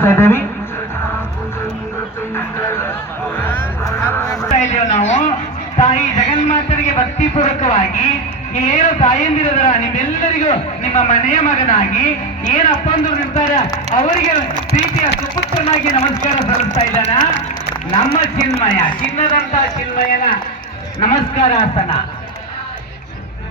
ಇದ್ದೇವೆ ನಾವು. ತಾಯಿ ಜಗನ್ಮಾತನಿಗೆ ಭಕ್ತಿಪೂರ್ವಕವಾಗಿ ಇಲ್ಲೇನು ತಾಯಂದಿರದರ ನಿಮ್ಮೆಲ್ಲರಿಗೂ ನಿಮ್ಮ ಮನೆಯ ಮಗನಾಗಿ ಏನು ಅಪ್ಪಂದರು ಇರ್ತಾರ ಅವರಿಗೆ ಪ್ರೀತಿಯ ಸುಪುತ್ರನಾಗಿ ನಮಸ್ಕಾರ ಸಲ್ಲಿಸ್ತಾ ಇದ್ದಾನ? ನಮ್ಮ ಚಿನ್ಮಯ, ಚಿನ್ನದಂತ ಚಿನ್ಮಯನ ನಮಸ್ಕಾರಾಸನ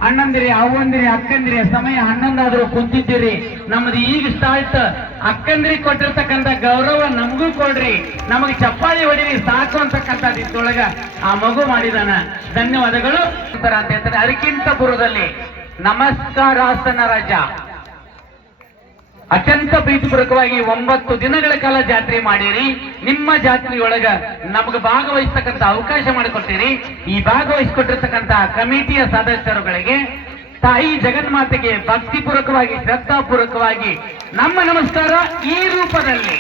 ಅಣ್ಣಂದಿರಿ, ಅವ್ವಂದಿರಿ, ಅಕ್ಕಂದಿರಿ, ಸಮಯ ಹನ್ನೊಂದಾದ್ರೂ ಕುಂತಿದ್ದೀರಿ. ನಮ್ದು ಈಗ ಸ್ಟಾರ್ಟ್ ಅಕ್ಕಂದಿರಿ ಕೊಟ್ಟಿರ್ತಕ್ಕಂಥ ಗೌರವ ನಮಗೂ ಕೊಡ್ರಿ. ನಮಗೆ ಚಪ್ಪಾಳಿ ಹೊಡಿರಿ, ಸಾಕು ಅಂತಕ್ಕಂಥದ್ದು ಇದ್ದೊಳಗ ಆ ಮಗು ಮಾಡಿದಾನ. ಧನ್ಯವಾದಗಳು. ಅಂತ ಹೇಳ್ತಾರೆ. ಅದಕ್ಕಿಂತ ಪೂರ್ವದಲ್ಲಿ ನಮಸ್ಕಾರಾಸನ ರಾಜ. ಅತ್ಯಂತ ಪ್ರೀತಿಪೂರ್ವಕವಾಗಿ ಒಂಬತ್ತು ದಿನಗಳ ಕಾಲ ಜಾತ್ರೆ ಮಾಡಿರಿ. ನಿಮ್ಮ ಜಾತ್ರೆಯೊಳಗ ನಮಗೆ ಭಾಗವಹಿಸ್ತಕ್ಕಂಥ ಅವಕಾಶ ಮಾಡಿಕೊಟ್ಟಿರಿ ಈ ಭಾಗವಹಿಸಿಕೊಟ್ಟಿರ್ತಕ್ಕಂತಹ ಕಮಿಟಿಯ ಸದಸ್ಯರುಗಳಿಗೆ, ತಾಯಿ ಜಗನ್ಮಾತೆಗೆ ಭಕ್ತಿಪೂರ್ವಕವಾಗಿ, ಶ್ರದ್ಧಾಪೂರ್ವಕವಾಗಿ ನಮ್ಮ ನಮಸ್ಕಾರ ಈ ರೂಪದಲ್ಲಿ.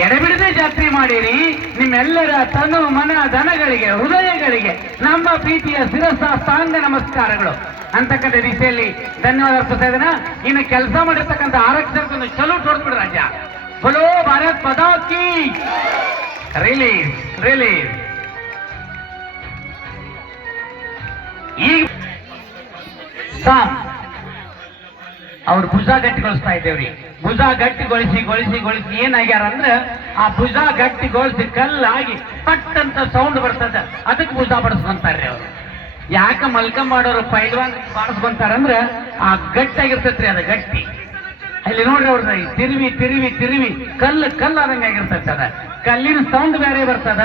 ಎಡೆಬಿಡದೆ ಜಾತ್ರೆ ಮಾಡಿರಿ, ನಿಮ್ಮೆಲ್ಲರ ತನು ಮನ ಧನಗಳಿಗೆ, ಹೃದಯಗಳಿಗೆ ನಮ್ಮ ಪ್ರೀತಿಯ ಶಿರಸ ಸಾಂಗ ನಮಸ್ಕಾರಗಳು. ಅಂತಕ್ಕಂಥ ರೀತಿಯಲ್ಲಿ ಧನ್ಯವಾದ ಅರ್ಪಿಸ್ತಾ ಇದನ್ನ ಇನ್ನು ಕೆಲಸ ಮಾಡಿರ್ತಕ್ಕಂಥ ಆರಕ್ಷಕರನ್ನು ಚಲೋ ಹೊಡೆದ್ಬಿಡ್ರಿ ರಾಜ್ಯ ಹಲೋ ಭಾರತ್ ಪದಾಕಿ ರಿಲೀಸ್ ರಿಲೀಸ್ ಈಗ ಸಾಮ್. ಅವ್ರು ಭುಜ ಗಟ್ಟಿಗೊಳಿಸ್ತಾ ಇದ್ದೇವ್ರಿ ಭುಜ ಗಟ್ಟಿಗೊಳಿಸಿ ಗೊಳಿಸಿ ಗೊಳಿಸಿ ಏನಾಗ್ಯಾರ ಅಂದ್ರ ಆ ಭುಜ ಗಟ್ಟಿಗೊಳಿಸಿ ಕಲ್ಲಾಗಿ ಪಟ್ ಅಂತ ಸೌಂಡ್ ಬರ್ತದ, ಅದಕ್ಕೆ ಭುಜ ಬಡಿಸ್ಕೊಂತಾರ್ರಿ ಅವ್ರು. ಯಾಕ ಮಲ್ಕ ಮಾಡೋರು ಪೈಲ್ವಾನ್ ಬಾಡಿಸ್ಕೊಂತಾರಂದ್ರ ಆ ಗಟ್ಟಾಗಿರ್ತೈತ್ರಿ ಅದು ಗಟ್ಟಿ. ಅಲ್ಲಿ ನೋಡ್ರಿ ಅವ್ರ ತಿರುವಿ ತಿರುವಿ ತಿರುವಿ, ಕಲ್ಲು ಕಲ್ಲು ಆದಂಗ ಆಗಿರ್ತೈತೆ ಅದ. ಕಲ್ಲಿನ ಸೌಂಡ್ ಬೇರೆ ಬರ್ತದ,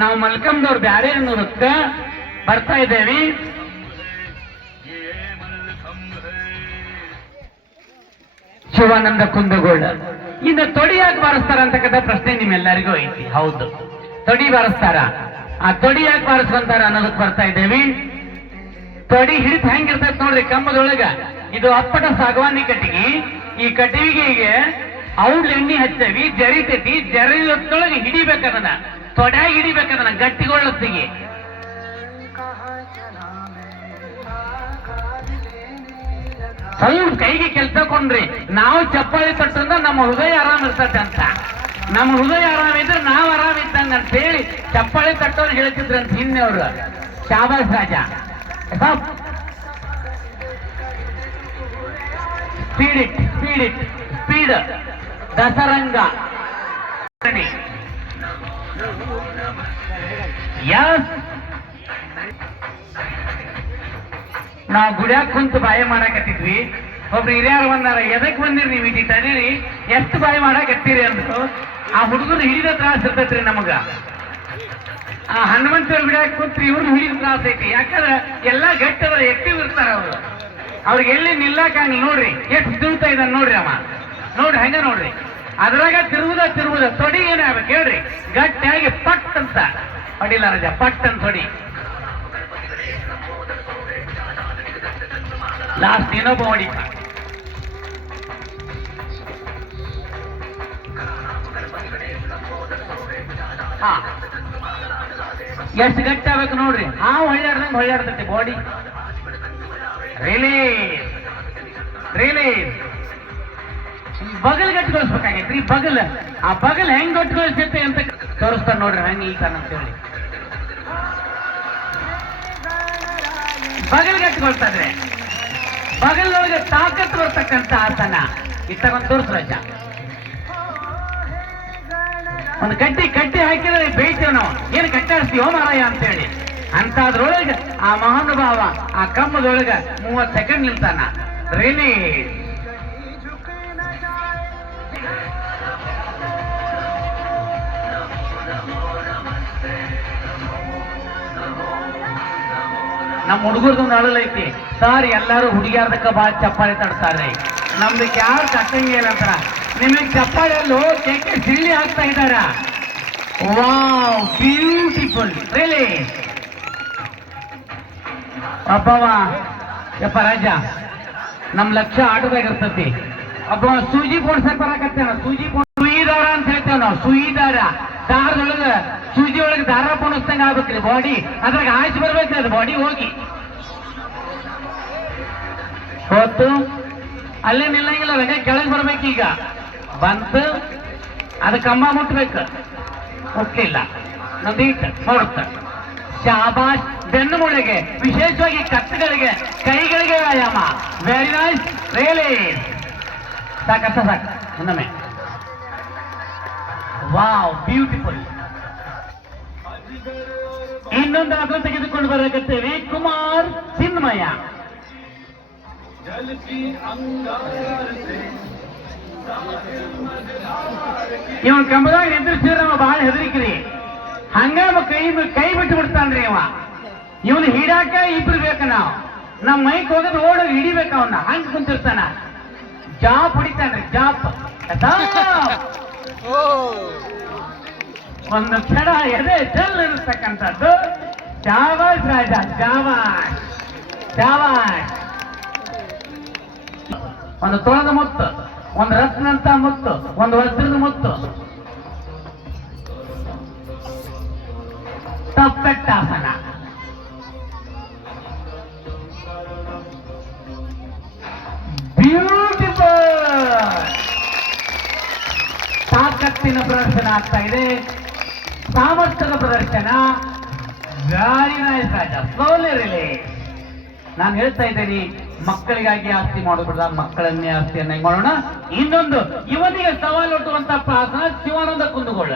ನಾವು ಮಲ್ಕಂದವ್ರು ಬ್ಯಾರೆ ಅನ್ನೋದಕ್ಕ ಬರ್ತಾ ಇದ್ದೇವಿ. ಶಿವಾನಂದ ಕುಂದಗೋಳ. ಇನ್ನು ತೊಡಿ ಯಾಕೆ ಬಾರಿಸ್ತಾರ ಅಂತಕ್ಕಂಥ ಪ್ರಶ್ನೆ ನಿಮ್ಮೆಲ್ಲರಿಗೂ ಐತಿ. ಹೌದು. ತೊಡಿ ಬಾರಿಸ್ತಾರ. ಆ ತೊಡಿ ಬಾರಿಸ್ಕೊಂತಾರ ಅನ್ನೋದಕ್ಕೆ ಬರ್ತಾ ಇದ್ದೇವೆ. ತೊಡಿ ಹಿಡಿದು ಹೆಂಗಿರ್ತೈತೆ ನೋಡ್ರಿ ಕಂಬದೊಳಗ ಇದು ಅಪ್ಪಟ ಸಾಗವಾನಿ ಕಟ್ಟಿಗೆ. ಈ ಕಟ್ಟಿಗೆಗೆ ಔಡ್ ಎಣ್ಣೆ ಹಚ್ಚವಿ, ಜರಿತೈತಿ. ಜರಿಯೊತ್ತೊಳಗೆ ಹಿಡಿಬೇಕದನ್ನ, ತೊಡ್ಯಾಗ ಹಿಡಿಬೇಕದನ್ನ ಗಟ್ಟಿಗೊಳ್ಳತ್ತಿಗೆ ಸ್ವಲ್ಪ ಕೈಗೆ ಕೆಲಸ ಕೊಂಡ್ರಿ. ನಾವು ಚಪ್ಪಾಳಿ ತಟ್ಟಂದ್ರೆ ನಮ್ಮ ಹೃದಯ ಆರಾಮ್ ಇರ್ತದೆ ಅಂತ. ನಮ್ಮ ಹೃದಯ ಆರಾಮ ಇದ್ರೆ ನಾವು ಆರಾಮ ಇದ್ದಂಗ ಅಂತ ಹೇಳಿ ಚಪ್ಪಾಳಿ ತಟ್ಟೋರು ಹಿಂದೆ ಅವರು. ಶಾಬಾಸ್ ರಾಜ. Speed it speed it speed ದಸರಂಗ. Yes ನಾವು ಗುಡ್ಯಾಗ ಕುಂತು ಬಾಯಿ ಮಾಡಾಕತ್ತಿದ್ವಿ. ಒಬ್ರು ಹಿರಿಯರು ಬಂದಾರ, ಎದಕ್ ಬಂದಿರಿ ನೀವು ಇಟ್ಟಿ ತಡೀರಿ ಎಷ್ಟು ಬಾಯಿ ಮಾಡಾಕತ್ತೀರಿ? ಅಂದ್ರು. ಆ ಹುಡುಗರು ಹಿಡಿದ ತ್ರಾಸ ಇರ್ತೈತ್ರಿ ನಮಗ. ಆ ಹನುಮಂತವ್ರ ಗುಡ್ಯಾಗ ಕುಂತ್ರಿ ಇವ್ರು ಹಿಡಿದ ತ್ರಾಸ ಐತಿ. ಯಾಕಂದ್ರೆ ಎಲ್ಲಾ ಗಟ್ಟದ ಎಕ್ಟಿವ್ ಇರ್ತಾರ ಅವರು. ಅವ್ರಿಗೆ ಎಲ್ಲಿ ನಿಲ್ಲಾಕಂಗ್ ನೋಡ್ರಿ. ಎಷ್ಟು ತಿರುಗ್ತಾ ಇದ್ದಾನೆ ನೋಡ್ರಿ ಅವ. ನೋಡ್ರಿ, ಹಂಗ ನೋಡ್ರಿ. ಅದ್ರಾಗ ತಿರುವುದ ತಿರುವುದ ತೊಡಿ ಏನಾಗ್ಬೇಕು ಹೇಳ್ರಿ. ಗಟ್ಟಿಯಾಗಿ ಪಟ್ ಅಂತ. ಅಡಿಲ್ಲ ರಾಜ ಪಟ್ ಅಂತ ಹೊಡಿ ಲಾಸ್ಟ್ ಇನ್ನೊಬ್ಬ ಹೊಡಿ ಹಾ. ಎಷ್ಟು ಗಟ್ಟಿ ಆಗ್ಬೇಕು ನೋಡ್ರಿ. ಆ ಹೊಳ್ಳಾಡ್ದಂಗೆ ಹೊಳ್ಳಾಡ್ತೈತಿ ಬಾಡಿ ರಿಲೀಸ್ ರಿಲೀಸ್ ಬಗಲ್ ಗಟ್ಟಿಗೊಳಿಸ್ಬೇಕಾಗೈತ್ರಿ ಬಗಲ್. ಆ ಬಗಲ್ ಹೆಂಗ್ ಗಟ್ಟಿಗೊಳಿಸೈತೆ ಅಂತ ತೋರಿಸ್ತಾರ ನೋಡ್ರಿ, ಹಂಗೆ ಈ ಅಂತ ಹೇಳಿ. ಬಗಲ್ ಗಟ್ಟಿಗೊಳ್ತಾದ್ರೆ ಬಗಲ್ನೊಳಗೆ ತಾಕತ್ ಬರ್ತಕ್ಕಂಥ ಆಸನ ಇತ್ತಗೊಂದು ತೋರಿಸ್ ರಜ ಒಂದು ಕಟ್ಟಿ ಕಟ್ಟಿ ಹಾಕಿದ್ರೆ ಬೇಯ್ತೇವೆ ನಾವು. ಏನು ಕಟ್ಟಾಡ್ತೀವೋ ಮಾರಾಯ ಅಂತ ಹೇಳಿ ಅಂತದ್ರೊಳಗೆ ಆ ಮಹಾನುಭಾವ ಆ ಕಮ್ಮದೊಳಗ ಮೂವತ್ ಸೆಕೆಂಡ್ ನಿಲ್ತಾನ. ರಿಲೀಸ್. ನಮ್ಮ ಹುಡುಗರದೊಂದು ಅಳಲೈತಿ ಸರ್, ಎಲ್ಲಾರು ಹುಡುಗಿಯಾರ್ದಕ್ಕ ಭಾಳ ಚಪ್ಪಾಳೆ ತಡ್ತಾರ್ರಿ ನಮ್ದು ಯಾರು ತಟ್ಟಂಗಿಲ್ಲ ಅಂತ ನಿಮಗೆ ಚಪ್ಪಾಳೆ ಅಲ್ಲೋ ಕೆಕ್ಕೆ ಸಿಳ್ಳಿ ಹಾಕ್ತಾ ಇದ್ದಾರ. Wow, beautiful. ರಿಲಿ ಅಬ್ಬವ ಯಪ್ಪ ರಾಜ ನಮ್ಮ ಲಕ್ಷ್ಯ ಆಟದಾಗ ಅಪ್ಪ ಸೂಜಿ ಕೊಡ್ಸಕ್ ಬರಾಕತ್ತೇನ? ಸೂಜಿ ಕೊಡ್ ಸುಯಿದಾರ ಅಂತ ಹೇಳ್ತೇವೆ ನಾವು, ಸುಯಿದಾರ. ದಾರ ದಾರದೊಳಗ ಸೂಜಿ ಒಳಗೆ ದಾರ ಪೋಣಿಸ್ದಂಗ ಆಗ್ಬೇಕ್ರಿ ಬಾಡಿ ಅದ್ರಾಗ ಆಯ್ತು ಬರ್ಬೇಕ್ರಿ ಅದು ಬಾಡಿ ಹೋಗಿ ಹೊತ್ತು ಅಲ್ಲೇ ನಿಲ್ಲಂಗಿಲ್ಲ ರಂಗ ಕೆಳಗೆ ಬರ್ಬೇಕೀಗ ಬಂತು ಅದು ಕಂಬ ಮುಟ್ಬೇಕು ಮುಟ್ಲಿಲ್ಲ ನಂದೀಟ್ ನೋಡುತ್ತ ಶಾಬಾಷ್ ಬೆನ್ನು ಮೂಳೆಗೆ ವಿಶೇಷವಾಗಿ ಕತ್ತುಗಳಿಗೆ ಕೈಗಳಿಗೆ ವ್ಯಾಯಾಮ ವೆರಿ ನೈಸ್ ರಿಯಲಿ ಸಾಕಷ್ಟ ಸಾಕು ಇನ್ನೊಮ್ಮೆ ವಾವ್ ಬ್ಯೂಟಿಫುಲ್ ಇನ್ನೊಂದು ಆಸನ ತೆಗೆದುಕೊಂಡು ಬರಕತ್ತೇವೆ. ಕುಮಾರ್ ಚಿನ್ಮಯ. ಇವನ್ ಕಂಬದಾಗ ಎದುರಿಸಿದ್ರೆ ಅವ ಬಹಳ ಹೆದರಿಕ್ರಿ. ಹಂಗ ಕೈ ಕೈ ಬಿಟ್ಟು ಬಿಡ್ತಾನ್ರಿ ಅವ. ಇವನು ಹಿಡಾಕ ಇಬ್ರು ಬೇಕ ನಾವು. ನಮ್ಮ ಮೈಕ್ ಹೋಗದ್ ಓಡ ಹಿಡಿಬೇಕ ಅವನ್ನ ಹಂಗ ಕುಂತಿರ್ತಾನ. ಜಾಪ್ ಹೊಡಿತಾನ್ರಿ, ಜಾಪ್. ಒಂದು ಕ್ಷಣ ಎದೆ ಜಲ್ ಇರತಕ್ಕಂಥದ್ದು ಶಾವಾಸ್ ರಾಜ ಶಾವಾಸ್ ಶಾವಾಸ್ ಒಂದು ತೊಳೆದ ಮುತ್ತು, ಒಂದು ರತ್ನಂತ ಮುತ್ತು, ಒಂದು ವಜ್ರದ ಮುತ್ತು. ತಪ್ಪೆಟ್ಟಾಸನ. ಬ್ಯೂಟಿಫುಲ್ ತಾಕತ್ತಿನ ಪ್ರದರ್ಶನ ಆಗ್ತಾ ಇದೆ. ಸಾಮರ್ಥ್ಯದ ಪ್ರದರ್ಶನ. ಸ್ಲೋಲಿ ರಿಲೀಸ್ ನಾನು ಹೇಳ್ತಾ ಇದ್ದೇನೆ, ಮಕ್ಕಳಿಗಾಗಿ ಆಸ್ತಿ ಮಾಡಬೇಡ ಮಕ್ಕಳನ್ನೇ ಆಸ್ತಿಯನ್ನ ಮಾಡೋಣ. ಇನ್ನೊಂದು ಇವನಿಗೆ ಸವಾಲೊಡ್ಡುವಂತ ಪ್ರಾಸನ ಶಿವಾನಂದ ಕುಂದಗೋಳ.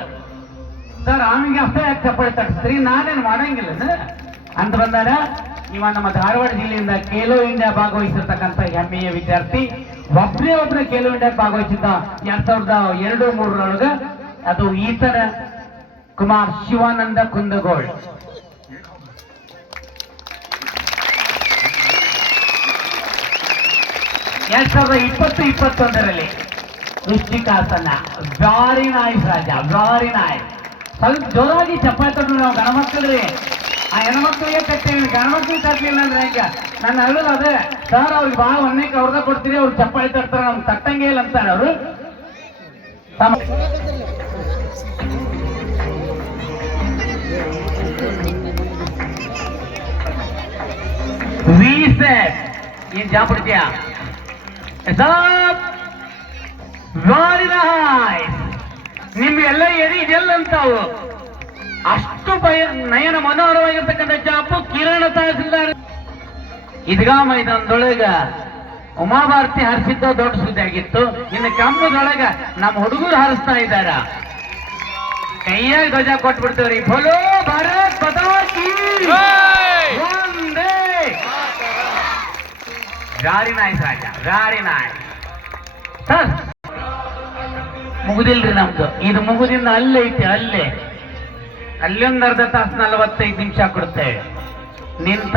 ಸರ್, ಅವನಿಗೆ ಅಷ್ಟೇ ಯಾಕೆ ಚಪ್ಪಳಿ ತಟ್ಟಿಸ್ತೀರಿ ನಾನೇನು ಮಾಡಂಗಿಲ್ಲ ಸರ್ ಅಂತ ಬಂದಾಗ ಇವ ನಮ್ಮ ಧಾರವಾಡ ಜಿಲ್ಲೆಯಿಂದ ಖೇಲೋ ಇಂಡಿಯಾ ಭಾಗವಹಿಸಿರ್ತಕ್ಕಂಥ ಹೆಮ್ಮೆಯ ವಿದ್ಯಾರ್ಥಿ. ಒಬ್ಬನೇ ಒಬ್ಬನೇ ಖೇಲೋ ಇಂಡಿಯಾ ಭಾಗವಹಿಸಿದ್ದ ಎರಡ್ ಸಾವಿರದ ಎರಡು ಮೂರರೊಳಗ. ಅದು ಈತನ ಕುಮಾರ್ ಶಿವಾನಂದ ಕುಂದಗೋಳ್. ಎರಡ್ ಸಾವಿರದ ಇಪ್ಪತ್ತು, ಇಪ್ಪತ್ತೊಂದರಲ್ಲಿ ವೃಶ್ಚಿಕಾಸನ ವ್ಯಾರಿ ನಾಯ್ಸ್ ರಾಜ, ವ್ಯಾರಿ ನಾಯ್ಸ್. ಸ್ವಲ್ಪ ಜೋರಾಗಿ ತಗೊಂಡು ನಾವು ಗಣಮಕ್ಕಳ್ರಿ ಆ ಹೆಣ್ಮಕ್ಳಿಗೆ ಕಟ್ಟಿ ಗಣಮಕ್ಳಿಗೆ ಕಟ್ಟಲಿಲ್ಲ ಅಂದ್ರೆ ಹೇಗೆ? ನನ್ನ ಅಲ್ಲದ ಅದೇ. ಸರ್, ಅವ್ರಿಗೆ ಭಾಳ ಒಂದಕ್ಕೆ ಅವ್ರದ ಕೊಡ್ತೀರಿ, ಅವ್ರು ಚಪ್ಪಾಳೆ ತರ್ತಾರೆ, ನಮ್ಗೆ ತಟ್ಟಂಗೆ ಇಲ್ಲ ಅಂತಾರೆ ಅವರು. ವಿ ಸೆಟ್ ಏನ್ ಜಾಬ್ ಬಿಡ್ತೀಯಾ ವೆರಿ ನೈಸ್ ನಿಮ್ಗೆಲ್ಲ ಎರಿ ಇದೆಲ್ಲ ಅಂತಾವು ಅಷ್ಟು ಭಯ, ನಯನ ಮನೋಹರವಾಗಿರ್ತಕ್ಕಂಥ ಜಾಪು ಕಿರಣ ತಹಸೀಲ್ದಾರ್ ಇದ್ಗಾ ಮೈದಾನದೊಳಗ ಉಮಾಭಾರತಿ ಹರಿಸಿದ್ದ ದೊಡ್ಡ ಸುದ್ದಿ ಆಗಿತ್ತು. ಇನ್ನು ಕಂಬದೊಳಗ ನಮ್ಮ ಹುಡುಗರು ಹರಿಸ್ತಾ ಇದ್ದಾರ? ಕೈಯಾಗ ಧ್ವಜ ಕೊಟ್ಬಿಡ್ತೇವ್ರಿ. ಭೋಲೋ ಭಾರತ್ ಪತಾಕಿ ಒಂದೇ ಗಾರಿ ನಾಯ್ ರಾಜ ಗಾರಿ ನಾಯ್ ಸರ್ ಮುಗುದಿಲ್ರಿ ನಮ್ದು. ಇದು ಮುಗುದಿಂದ ಅಲ್ಲೇ ಐತಿ ಅಲ್ಲೇ. ಅಲ್ಲೊಂದು ಅರ್ಧ ತಾಸು ನಲವತ್ತೈದು ನಿಮಿಷ ಕೊಡ್ತೇವೆ ನಿಂತ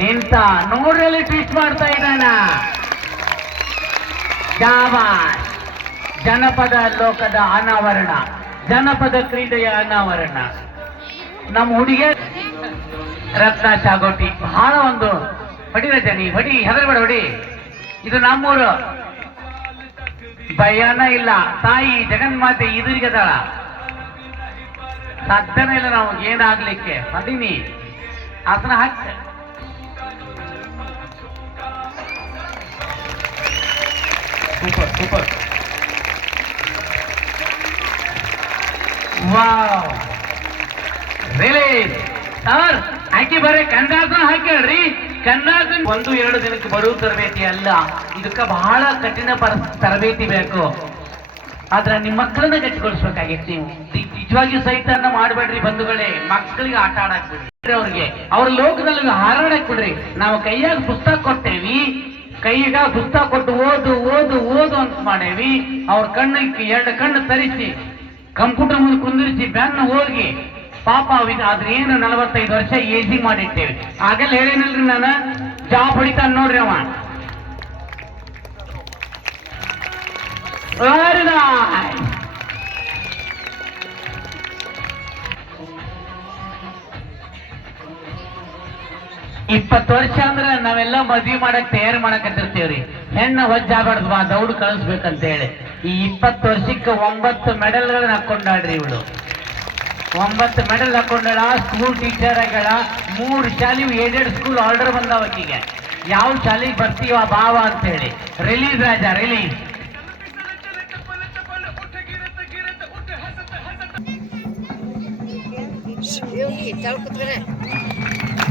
ನಿಂತ ನೋಡ್ರಲ್ಲಿ ಟ್ವೀಟ್ ಮಾಡ್ತಾ ಇದ್ದಾನ. ಜಾವಾನ್ ಜನಪದ ಲೋಕದ ಅನಾವರಣ, ಜನಪದ ಕ್ರೀಡೆಯ ಅನಾವರಣ. ನಮ್ಮ ಹುಡುಗಿಯ ರತ್ನ ಚಾಗೋಟಿ, ಬಹಳ ಒಂದು ಹೊಡಿ ರಜನಿ ಹೊಡಿ, ಹೆದರ್ಬೇಡ, ಹೊಡಿ. ಇದು ನಮ್ಮೂರು. ಭಯನ ಇಲ್ಲ. ತಾಯಿ ಜಗನ್ಮಾತೆ ಇದುರಿಗದಾಳ ಸಾಧ್ಯನೇ ಇಲ್ಲ ನಾವು ಏನಾಗ್ಲಿಕ್ಕೆ. ಅದೀನಿ ಆಸನ ಹಾಕ. Super super. Wow release sir ಹಾಕಿ ಬರ್ರಿ. ಕನ್ನಡಾಸನ ಹಾಕಿ ಕನ್ನಡಾಸನ ಒಂದು, ಎರಡು ದಿನಕ್ಕೆ ಬರುವ ತರಬೇತಿ ಅಲ್ಲ. ಇದಕ್ಕ ಬಹಳ ಕಠಿಣ ತರಬೇತಿ ಬೇಕು. ಆದ್ರೆ ನಿಮ್ಮ ಮಕ್ಕಳನ್ನ ಗಟ್ಟಿಗೊಳಿಸ್ಬೇಕಾಗಿತ್ತು ನೀವು. ನಿಜವಾಗಿಯೂ ಸಹಿತ ಮಾಡಬೇಡ್ರಿ ಬಂಧುಗಳೇ. ಮಕ್ಕಳಿಗೆ ಆಟ ಆಡಕ್ ಬಿಡ್ರಿ ಅವ್ರಿಗೆ. ಅವ್ರ ಲೋಕದಲ್ಲಿ ಹಾರಾಡಕ್ ಬಿಡ್ರಿ. ನಾವು ಕೈಯಾಗ ಪುಸ್ತಕ ಕೊಟ್ಟೇವಿ. ಕೈಯಾಗ ಪುಸ್ತಕ ಕೊಟ್ಟು ಓದು ಓದು ಓದು ಅಂತ ಮಾಡೇವಿ. ಅವ್ರ ಕಣ್ಣಿಗೆ ಎರಡು ಕಣ್ಣು ತರಿಸಿ. ಕಂಪ್ಯೂಟರ್ ಮುಂದೆ ಕುಂದಿರಿಸಿ ಬೆನ್ನ ಹೋಗಿ ಪಾಪ ಆದ್ರೆ ಏನು ನಲವತ್ತೈದು ವರ್ಷ ಏಜಿ ಮಾಡಿಟ್ಟೇವೆ. ಆಗಲ್ಲ ಹೇಳೇನಲ್ರಿ ನಾನು. ಜಾಬ್ ಹೊಡಿತಾನ ನೋಡ್ರಿ ಅವ. ಇಪ್ಪತ್ತು ವರ್ಷ ಅಂದ್ರೆ ನಾವೆಲ್ಲ ಮದ್ವಿ ಮಾಡಕ್ ತಯಾರು ಮಾಡಕತ್ತಿರ್ತೀವ್ರಿ. ಹೆಣ್ಣ ಹೊಜ್ಜಾಗಡ್ದು ಬಾ, ದೌಡ್ ಕಳಿಸ್ಬೇಕಂತ ಹೇಳಿ ಈ ಇಪ್ಪತ್ತು ವರ್ಷಕ್ಕೆ ಒಂಬತ್ತು ಮೆಡಲ್ಗಳನ್ನ ಹಾಕೊಂಡಾಡ್ರಿ ಇವಳು. ಒಂಬತ್ತು ಮೆಡಲ್ ಹಾಕೊಂಡಾಳ ಸ್ಕೂಲ್ ಟೀಚರ್ ಮೂರು ಶಾಲೆ ಏಡೆಡ್ ಸ್ಕೂಲ್ ಆರ್ಡರ್ ಬಂದಾವ ಯಾವ ಶಾಲೆಗೆ ಬರ್ತೀವ ಬಾವ ಅಂತ ಹೇಳಿ ರಿಲೀಸ್ ರಾಜ ರಿಲೀಸ್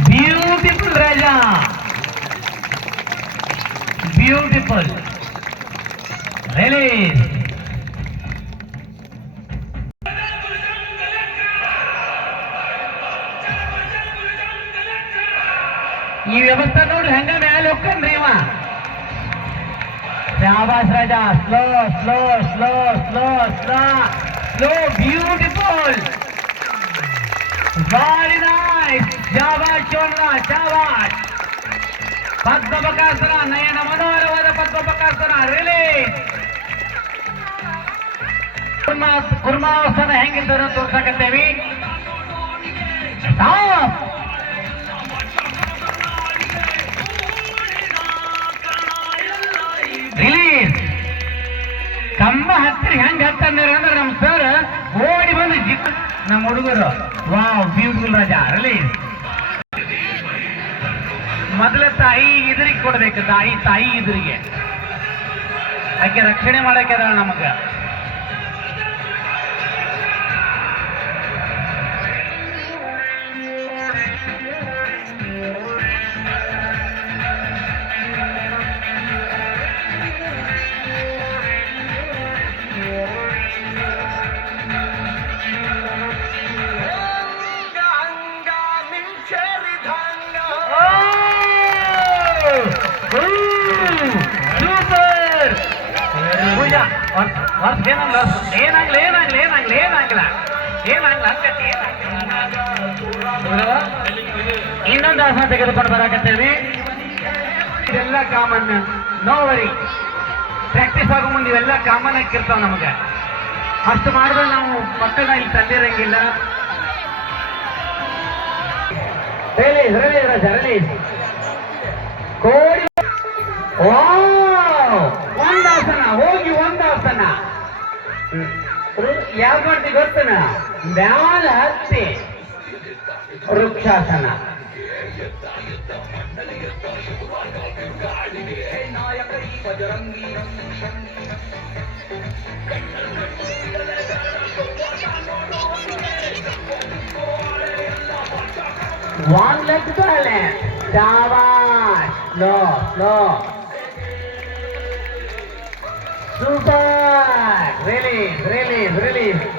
ಬ್ಯೂಟಿಫುಲ್ ರಾಜ. ಬ್ಯೂಟಿಫುಲ್ ರಿಲೀಸ್ ಈ ವ್ಯವಸ್ಥೆ ನೋಡ್ರಿ ಹಂಗ ಮ್ಯಾಲೆ ಹೋಗ್ಕನ್ರಿ ಇವ ಶಾಬಾಸ್ ರಾಜ slow slow slow slow slow slow beautiful Very nice. ಶಾಬಾಷ್ ಚೋಣ್ರ ಶಾಬಾಷ್ ಪದ್ಮಪಕಾಸನ ನಯನ ಮನೋಹರವಾದ ಪದ್ಮಪಕಾಸನ ರಿಲೀಸ್ ಕುರ್ಮಾ ಕುರ್ಮಾವಸ್ಥಾನ ಹೆಂಗಿದ್ದಾರೆ ತೋರ್ಸಕತ್ತೇವಿ ರಿಲೀಸ್ ಕಮ್ಮ ಹತ್ತಿರ ಹೆಂಗ್ ಹತ್ತಂದ್ರೆ ಅಂದ್ರೆ ನಮ್ ಸರ್ ಓಡಿ ಬಂದು ಜಿಕ್ ನಮ್ಮ ಹುಡುಗರು. ವಾವ್ ಬ್ಯೂಟಿಫುಲ್ ರಾಜ ರಿಲೀಸ್ ಮೊದಲ ತಾಯಿ ಇದ್ರಿಗೆ ಕೊಡ್ಬೇಕು, ತಾಯಿ ತಾಯಿ ಇದ್ರಿಗೆ. ಆಕೆ ರಕ್ಷಣೆ ಮಾಡಕ್ಕೆ ಅದಾಳ ನಮಗ? ವರ್ಷ ಏನಲ್ಲ ಏನಂಗ್ಲ, ಏನಾಗ್ಲ ಏನಾಗ್ಲ ಏನಾಗ್ಲ? ಏನಾಗ್ಲ? ಅಕ್ಕಟ್ಟಿ ಇನ್ನೊಂದು ಆಸನ ತೆಗೆದುಕೊಂಡು ಬರಾಕತ್ತೇವೆ ಇದೆಲ್ಲ ಕಾಮನ್ ನೋ ವರಿ ಪ್ರಾಕ್ಟೀಸ್ ಆಗೋ ಮುಂದೆ ಇವೆಲ್ಲ ಕಾಮನ್ ಆಗಿರ್ತಾವ ನಮಗೆ. ಅಷ್ಟು ಮಾಡಿದ್ರೆ ನಾವು ಮಕ್ಕಳನ್ನ ಇಲ್ಲಿ ತಂದಿರಂಗಿಲ್ಲ. ರಿಲೀಸ್ ರಿಲೀಸ್ ಕೋಡಿ ವಾವ್! ಯಾವ ಮಾಡ್ತಿ ಗೊತ್ತನ ಮ್ಯಾಲ ಹತ್ತಿ Vrikshasana One leg balance. Shabash. Slow, slow. Super. Release, release, release.